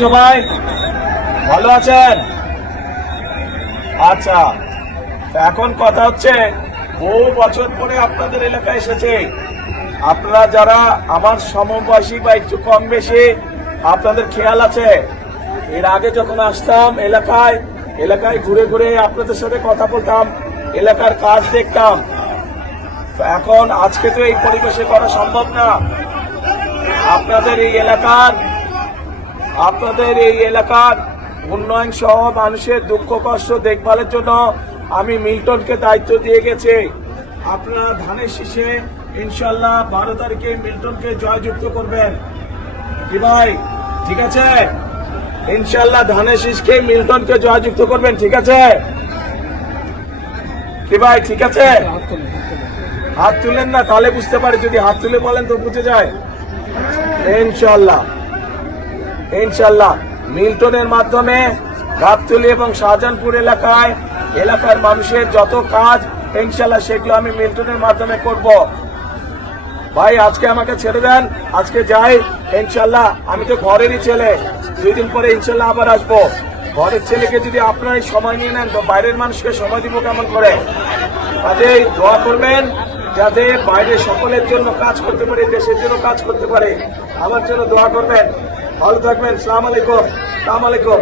সবাই ভালো আছেন? আচ্ছা, এখন কথা হচ্ছে বহু বছর পরে আপনাদের এলাকায় এসেছে। আপনারা যারা আমার সমবয়সী বা একটু কম বেশি, আপনাদের খেয়াল আছে এর আগে যখন আসতাম এলাকায় ঘুরে ঘুরে আপনাদের সাথে কথা বলতাম, এলাকার কাজ দেখতাম। এখন আজকে তো এই পরিবেশে করা সম্ভব না। আপনাদের এই এলাকার উন্নয়ন সহ মানুষের দুঃখ কষ্ট দেখভালের জন্য আমি মিল্টনকে দায়িত্ব দিয়ে গেছি। আপনারা ধানের শীষে ইনশাল্লাহ 12 তারিখে মিল্টনকে জয়যুক্ত করবেন। কি ভাই ঠিক আছে? ইনশাল্লাহ ধানের শীষকে মিল্টনকে জয়যুক্ত করবেন, ঠিক আছে? কি ভাই ঠিক আছে? হাত তুলেন না, তাহলে বুঝতে পারি। যদি হাত তুলে বলেন তো বুঝে যায়। ইনশাল্লাহ মিল্টনের মাধ্যমে গাবতলী এবং শাহজাহানপুর এলাকার মানুষের যত কাজ ইনশাল্লাহ সেগুলো আমি মিল্টনের মাধ্যমে করব। ভাই আজকে আমাকে ছেড়ে দেন, আজকে যাই ইনশাল্লাহ। আমি তো ঘরেরই ছেলে, 2 দিন পরে ইনশাল্লাহ আবার আসবো। ঘরের ছেলেকে যদি আপনারাই সময় নিয়ে নেন তো বাইরের মানুষকে সময় দিব কেমন করে? কাজেই দোয়া করবেন যাতে বাইরে সকলের জন্য কাজ করতে পারে, দেশের জন্য কাজ করতে পারে। আমার জন্য দোয়া করবেন। ভালো থাকবেন। সালাম আলাইকুম।